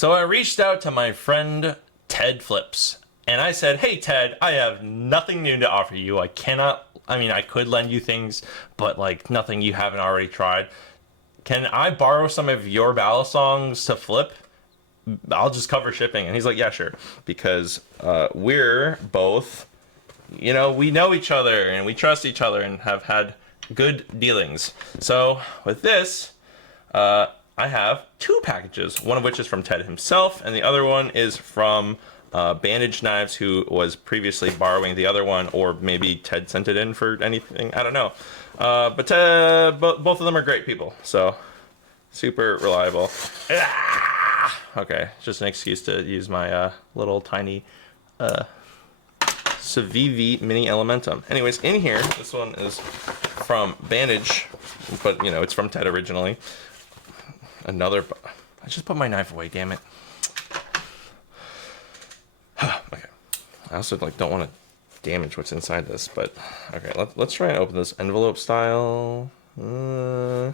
So I reached out to my friend Ted Flips, and I said, "Hey Ted, I have nothing new to offer you. I could lend you things, but like nothing you haven't already tried. Can I borrow some of your Balisongs to flip? I'll just cover shipping." And he's like, "Yeah, sure," because we're both, we know each other and we trust each other and have had good dealings. So with this, I have two packages, one of which is from Ted himself, and the other one is from Bandage Knives, who was previously borrowing the other one, or maybe Ted sent it in for anything, I don't know. But both of them are great people, so super reliable. Okay, just an excuse to use my little tiny Civivi Mini Elementum. Anyways, in here, this one is from Bandage, but it's from Ted originally. I just put my knife away, damn it. Okay. I also don't want to damage what's inside this, but okay, let's try and open this envelope style. Yeah,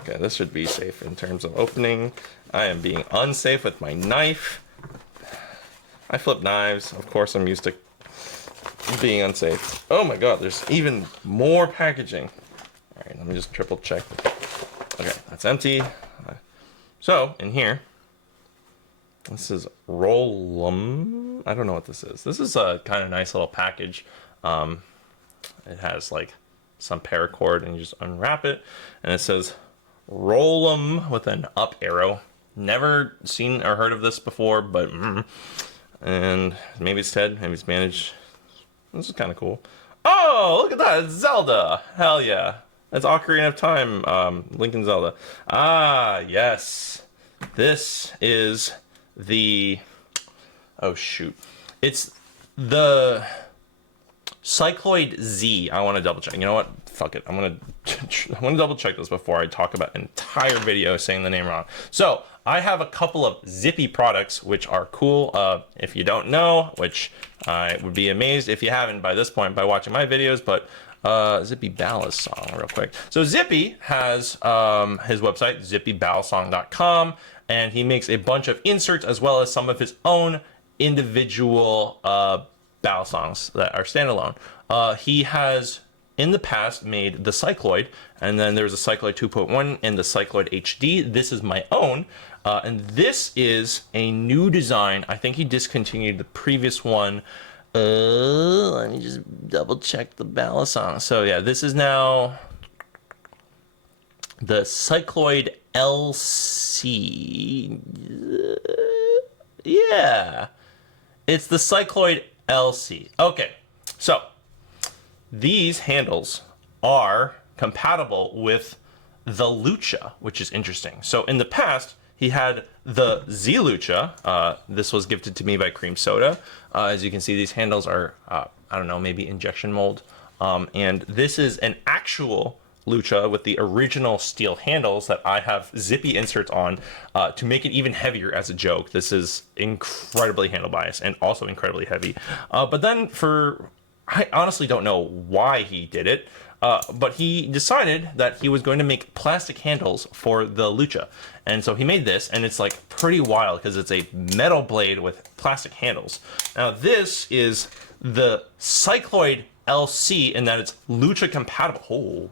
okay, this should be safe in terms of opening. I am being unsafe with my knife. I flip knives. Of course, I'm used to being unsafe. Oh my god, there's even more packaging. All right, let me just triple check. Okay, that's empty. So, in here, this is Rollum. I don't know what this is. This is a kind of nice little package. It has like some paracord, and you just unwrap it, and it says Rollum with an up arrow. Never seen or heard of this before, but and maybe it's Ted, maybe it's Managed. This is kind of cool. Oh, look at that, it's Zelda. Hell yeah. That's Ocarina of Time, Link and Zelda. Ah, yes. This is the... Oh, shoot. It's the Cycloid Z. I want to double check. You know what? Fuck it. I'm going to double check this before I talk about an entire video saying the name wrong. So, I have a couple of Zippy products, which are cool. If you don't know, which I would be amazed if you haven't by this point by watching my videos, but... Zippy Balisong real quick. So Zippy has his website, zippybalisong.com, and he makes a bunch of inserts as well as some of his own individual Balisongs that are standalone. He has in the past made the Cycloid, and then there's a Cycloid 2.1 and the Cycloid HD. This is my own, and this is a new design. I think he discontinued the previous one. Let me just double check the Balisong. So yeah, this is now the Cycloid LC. Yeah, it's the Cycloid LC. Okay, so these handles are compatible with the Lucha, which is interesting. So in the past, he had the Z Lucha. This was gifted to me by Cream Soda. As you can see, these handles are, I don't know, maybe injection mold. And this is an actual Lucha with the original steel handles that I have Zippy inserts on to make it even heavier as a joke. This is incredibly handle biased and also incredibly heavy. But then I honestly don't know why he did it. But he decided that he was going to make plastic handles for the Lucha. And so he made this, and it's like pretty wild because it's a metal blade with plastic handles. Now this is the Cycloid LC in that it's Lucha compatible. Oh,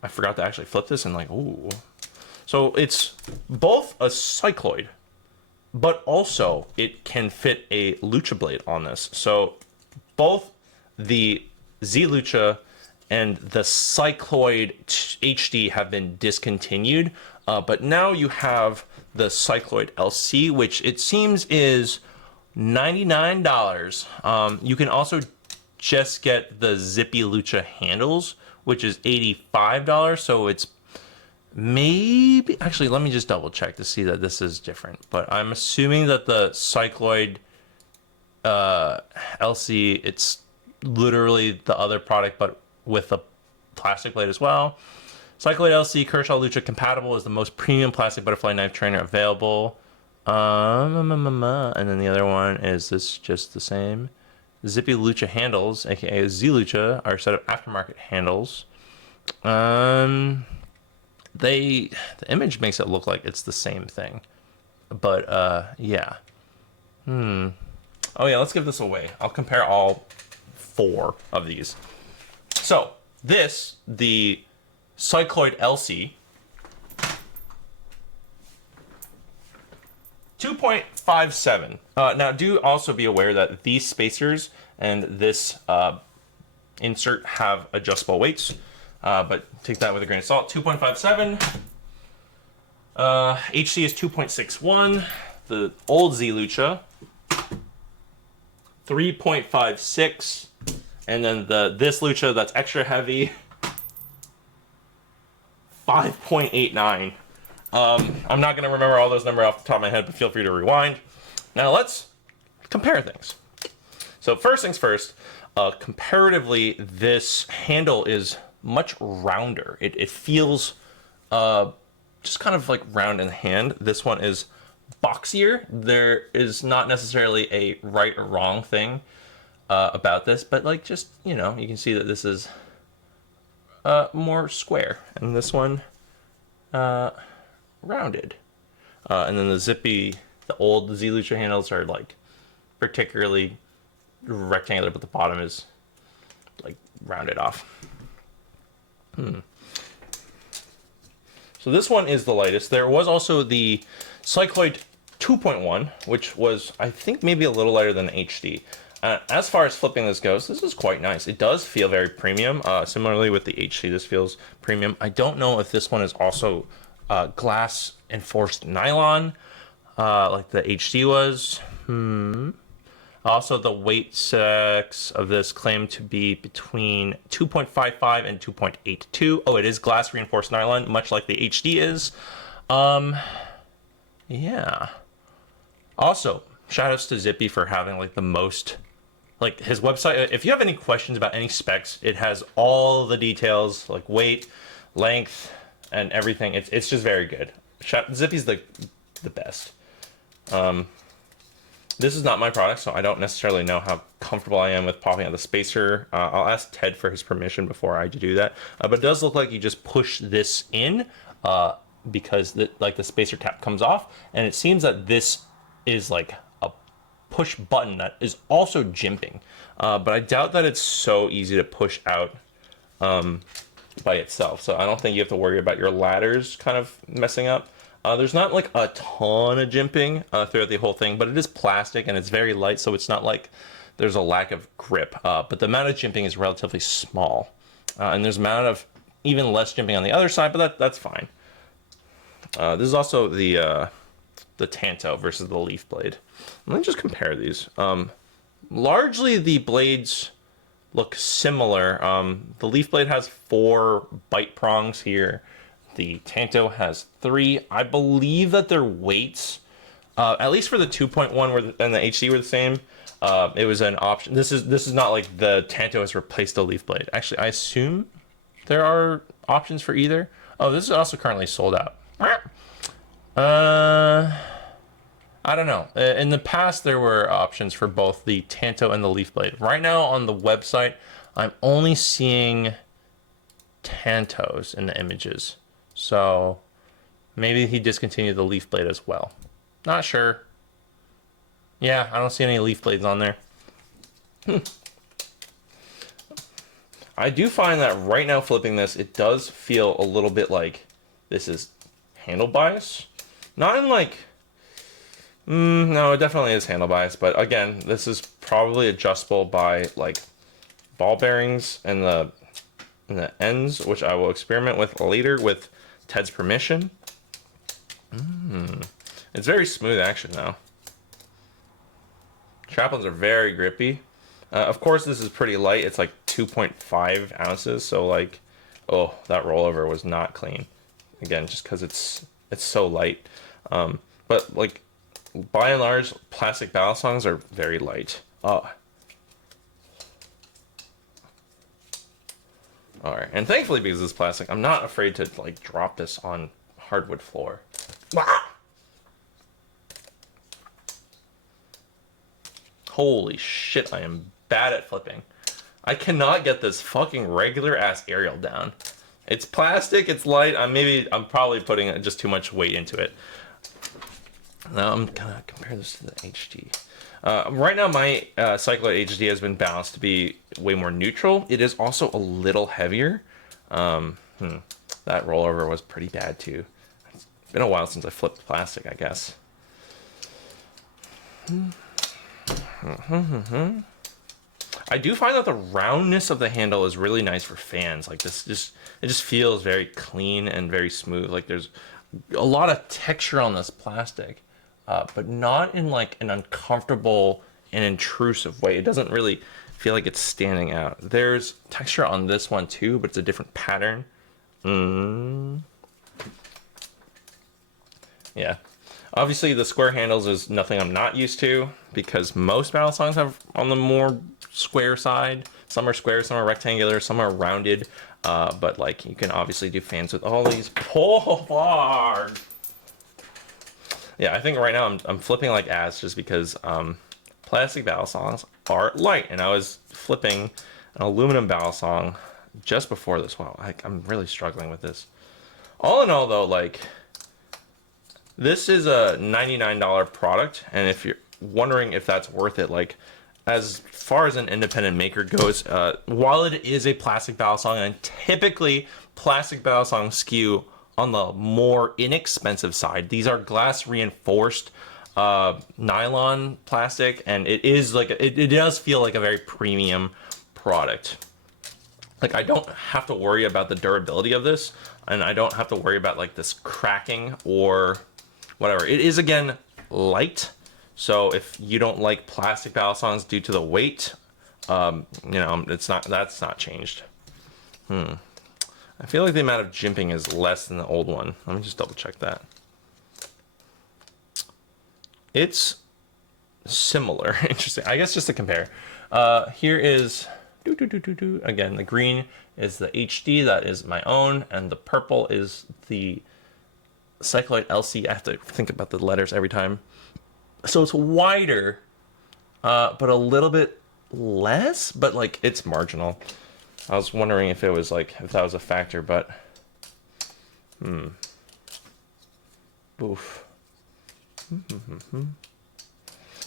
I forgot to actually flip this and ooh. So it's both a Cycloid, but also it can fit a Lucha blade on this. So both the Z Lucha and the Cycloid HD have been discontinued, but now you have the Cycloid LC, which it seems is $99. You can also just get the Zippy Lucha handles, which is $85, so it's maybe... Actually, let me just double check to see that this is different, but I'm assuming that the Cycloid LC, it's literally the other product, but with a plastic blade as well. Cycloid LC Kershaw Lucha compatible is the most premium plastic butterfly knife trainer available. And then the other one is this just the same. Zippy Lucha handles, aka Z Lucha, are a set of aftermarket handles. the image makes it look like it's the same thing, but yeah. Oh yeah, let's give this away. I'll compare all 4 of these. So this, the Cycloid LC, 2.57. Now do also be aware that these spacers and this insert have adjustable weights, but take that with a grain of salt. 2.57. HC is 2.61. The old Z Lucha, 3.56. And then this Lucha that's extra heavy, 5.89. I'm not going to remember all those numbers off the top of my head, but feel free to rewind. Now let's compare things. So first things first, comparatively, this handle is much rounder. It feels just kind of like round in the hand. This one is boxier. There is not necessarily a right or wrong thing about this, but like just, you know, you can see that this is more square, and this one rounded. And then the old Z Lucha handles are like particularly rectangular, but the bottom is like rounded off. So this one is the lightest. There was also the Cycloid 2.1, which was, I think, maybe a little lighter than the HD. As far as flipping this goes, this is quite nice. It does feel very premium. Similarly with the HD, this feels premium. I don't know if this one is also glass enforced nylon, like the HD was. Also, the weight specs of this claim to be between 2.55 and 2.82. Oh, it is glass reinforced nylon, much like the HD is. Yeah. Also, shoutouts to Zippy for having like the most, like his website. If you have any questions about any specs, it has all the details, like weight, length, and everything. It's just very good. Zippy's the best. This is not my product, so I don't necessarily know how comfortable I am with popping out the spacer. I'll ask Ted for his permission before I do that. But it does look like you just push this in because the spacer cap comes off, and it seems that this is like a push button that is also jimping. But I doubt that it's so easy to push out by itself. So I don't think you have to worry about your ladders kind of messing up. There's not like a ton of jimping throughout the whole thing, but it is plastic and it's very light, so it's not like there's a lack of grip. But the amount of jimping is relatively small. And there's amount of even less jimping on the other side, but that's fine. This is also the Tanto versus the Leaf Blade. Let me just compare these. Largely the blades look similar. The Leaf Blade has 4 bite prongs here. The Tanto has 3. I believe that their weights, at least for the 2.1 and the HD were the same. It was an option. This is not like the Tanto has replaced the Leaf Blade. Actually, I assume there are options for either. Oh, this is also currently sold out. I don't know. In the past, there were options for both the Tanto and the Leaf Blade. Right now on the website, I'm only seeing Tantos in the images. So maybe he discontinued the Leaf Blade as well. Not sure. Yeah, I don't see any Leaf Blades on there. I do find that right now flipping this, it does feel a little bit like this is handle bias. Not in like... no, it definitely is handle bias. But again, this is probably adjustable by like ball bearings and the ends, which I will experiment with later with Ted's permission. It's very smooth action though. Chaplains are very grippy. Of course, this is pretty light. It's like 2.5 ounces. So like, oh, that rollover was not clean. Again, just because it's so light. But like, by and large, plastic Balisongs are very light. Oh. Alright, and thankfully because it's plastic, I'm not afraid to like drop this on hardwood floor. Holy shit, I am bad at flipping. I cannot get this fucking regular ass aerial down. It's plastic, it's light. I'm probably putting just too much weight into it. Now I'm gonna compare this to the HD. Right now my Cycloid HD has been balanced to be way more neutral. It is also a little heavier. That rollover was pretty bad too. It's been a while since I flipped plastic, I guess. I do find that the roundness of the handle is really nice for fans. Like this, it just feels very clean and very smooth. Like there's a lot of texture on this plastic, but not in like an uncomfortable and intrusive way. It doesn't really feel like it's standing out. There's texture on this one too, but it's a different pattern. Yeah. Obviously, the square handles is nothing I'm not used to because most Balisongs have on the more square side. Some are square, some are rectangular, some are rounded. But like you can obviously do fans with all these pull bar. Yeah, I think right now I'm flipping like ass just because plastic Balisongs are light, and I was flipping an aluminum Balisong just before this. Wow, I'm really struggling with this. All in all, though, like this is a $99 product, and if you're wondering if that's worth it, like as far as an independent maker goes, while it is a plastic Balisong, and typically plastic Balisong skew on the more inexpensive side, these are glass reinforced nylon plastic, and it is like it does feel like a very premium product. Like I don't have to worry about the durability of this, and I don't have to worry about like this cracking or whatever. It is again light, so if you don't like plastic Balisongs due to the weight, you know, that's not changed. I feel like the amount of jimping is less than the old one. Let me just double check that. It's similar. Interesting. I guess just to compare, here is again, the green is the HD, that is my own, and the purple is the Cycloid LC. I have to think about the letters every time. So it's wider, but a little bit less, but like it's marginal. I was wondering if it was like, if that was a factor, but oof.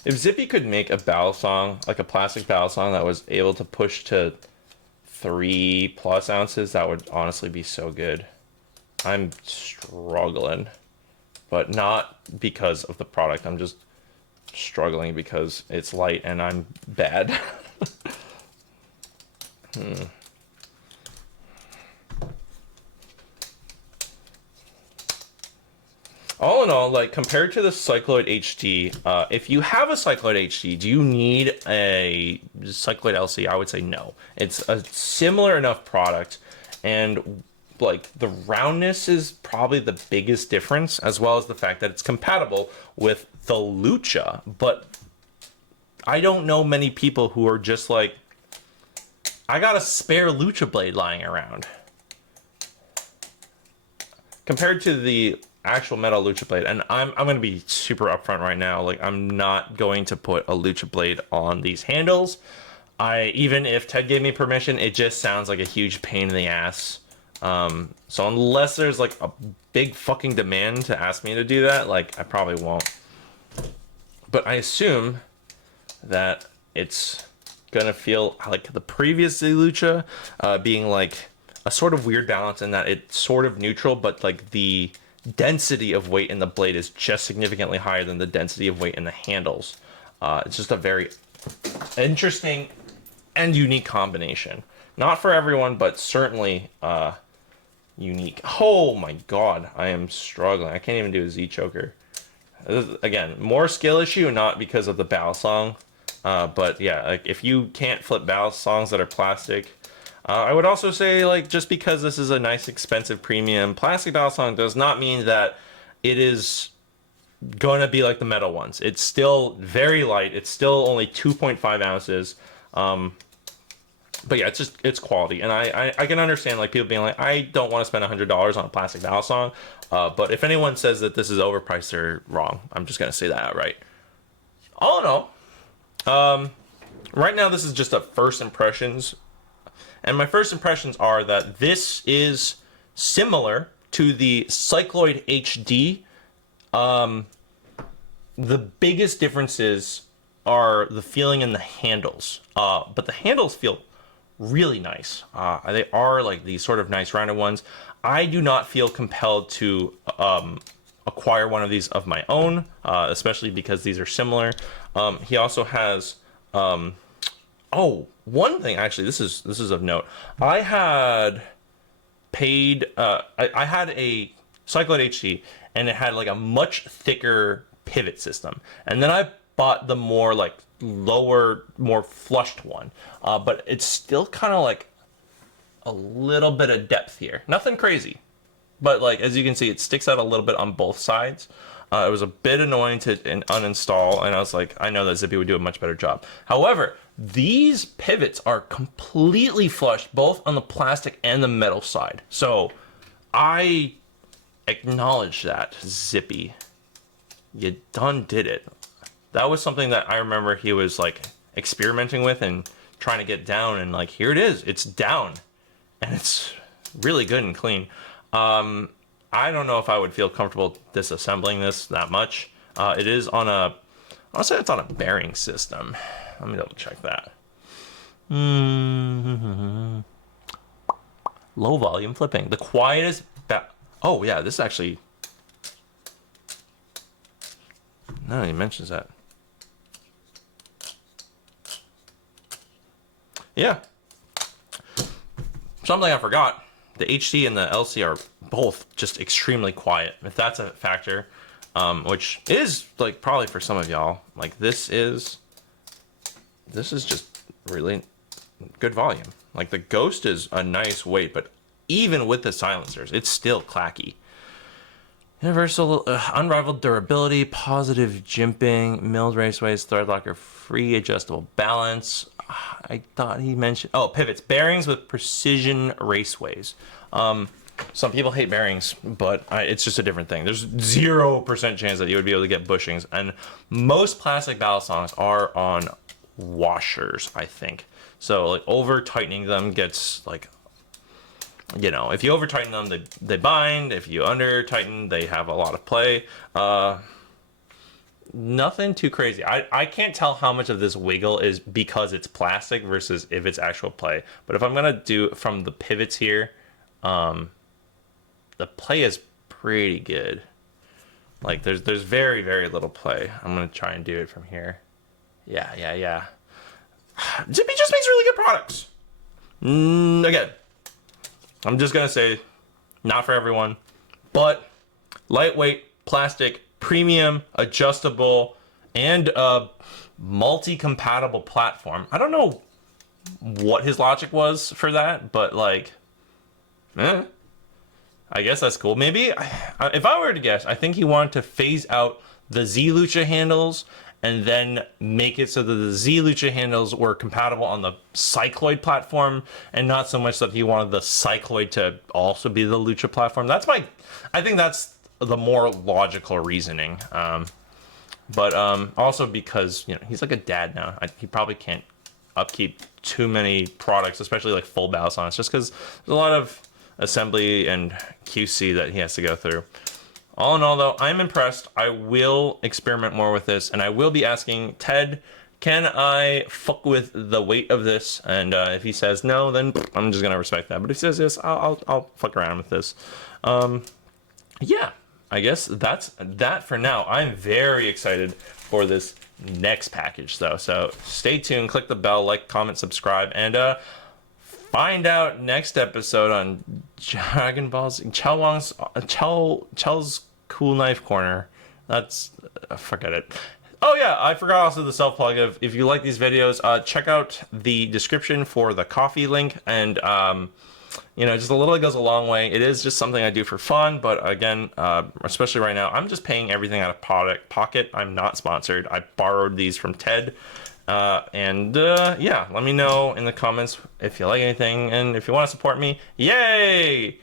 If Zippy could make a Balisong, like a plastic Balisong that was able to push to 3+ ounces, that would honestly be so good. I'm struggling, but not because of the product. I'm just struggling because it's light and I'm bad. All in all, like compared to the Cycloid HD, if you have a Cycloid HD, do you need a Cycloid LC? I would say no. It's a similar enough product, and like the roundness is probably the biggest difference, as well as the fact that it's compatible with the Lucha. But I don't know many people who are just like, I got a spare Lucha blade lying around. Compared to the actual metal Lucha blade, and I'm going to be super upfront right now, like I'm not going to put a Lucha blade on these handles. Even if Ted gave me permission, it just sounds like a huge pain in the ass. So unless there's like a big fucking demand to ask me to do that, like I probably won't. But I assume that it's gonna feel like the previous Lucha, being like a sort of weird balance in that it's sort of neutral, but like the density of weight in the blade is just significantly higher than the density of weight in the handles. It's just a very interesting and unique combination. Not for everyone, but certainly unique. Oh my god, I am struggling. I can't even do a Z choker. Again, more skill issue, not because of the Balisong. But yeah, like if you can't flip Balisongs that are plastic, I would also say, like, just because this is a nice, expensive, premium plastic Balisong does not mean that it is going to be like the metal ones. It's still very light. It's still only 2.5 ounces. But yeah, it's quality. And I can understand, like, people being like, I don't want to spend $100 on a plastic Balisong. But if anyone says that this is overpriced, they're wrong. I'm just going to say that outright. All in all, right now this is just a first impressions. And my first impressions are that this is similar to the Cycloid HD. The biggest differences are the feeling in the handles, but the handles feel really nice. They are like these sort of nice rounded ones. I do not feel compelled to acquire one of these of my own, especially because these are similar. He also has oh, one thing actually, this is of note. I had paid I had a Cycloid HD, and it had like a much thicker pivot system, and then I bought the more like lower, more flushed one, but it's still kind of like a little bit of depth here. Nothing crazy, but like as you can see, it sticks out a little bit on both sides. It was a bit annoying to uninstall, and I was like, I know that Zippy would do a much better job. However, these pivots are completely flushed, both on the plastic and the metal side. So I acknowledge that, Zippy. You done did it. That was something that I remember he was like experimenting with and trying to get down, and like here it is, it's down, and it's really good and clean. I don't know if I would feel comfortable disassembling this that much. It is on a, I'll say it's on a bearing system. Let me double check that. Low volume flipping, the quietest. Oh yeah, this actually. No, he mentions that. Yeah. Something I forgot. The HD and the LC are both just extremely quiet. If that's a factor, which is like probably for some of y'all, like this is just really good volume. Like the Ghost is a nice weight, but even with the silencers, it's still clacky. Universal, unrivaled durability, positive jimping, milled raceways, thread locker, free adjustable balance. I thought he mentioned, oh, pivots, bearings with precision raceways. Some people hate bearings, but it's just a different thing. There's 0% chance that you would be able to get bushings, and most plastic Balisongs are on washers, I think. So like over tightening them gets like, you know, if you over tighten them, they bind. If you under tighten, they have a lot of play. Nothing too crazy. I can't tell how much of this wiggle is because it's plastic versus if it's actual play. But if I'm gonna do from the pivots here, the play is pretty good. Like there's very, very little play. I'm gonna try and do it from here. Yeah. Zippy just makes really good products. Again, I'm just gonna say, not for everyone, but lightweight, plastic, premium, adjustable, and a multi-compatible platform. I don't know what his logic was for that, but like, I guess that's cool. Maybe, if I were to guess, I think he wanted to phase out the Z Lucha handles and then make it so that the Z Lucha handles were compatible on the Cycloid platform, and not so much that he wanted the Cycloid to also be the Lucha platform. I think that's the more logical reasoning. But also because, you know, he's like a dad now. He probably can't upkeep too many products, especially like full Balisongs, just because there's a lot of assembly and QC that he has to go through. All in all, though, I'm impressed. I will experiment more with this, and I will be asking Ted, can I fuck with the weight of this? And if he says no, then I'm just gonna respect that. But if he says yes, I'll fuck around with this. Yeah, I guess that's that for now. I'm very excited for this next package, though. So stay tuned, click the bell, like, comment, subscribe, and find out next episode on Dragon Ball Z, Chel's Cool Knife Corner. That's forget it. Oh yeah, I forgot also the self plug of, if you like these videos, check out the description for the coffee link, and you know, just a little goes a long way. It is just something I do for fun, but again, especially right now, I'm just paying everything out of pocket. I'm not sponsored. I borrowed these from Ted. Yeah, let me know in the comments if you like anything, and if you want to support me, yay!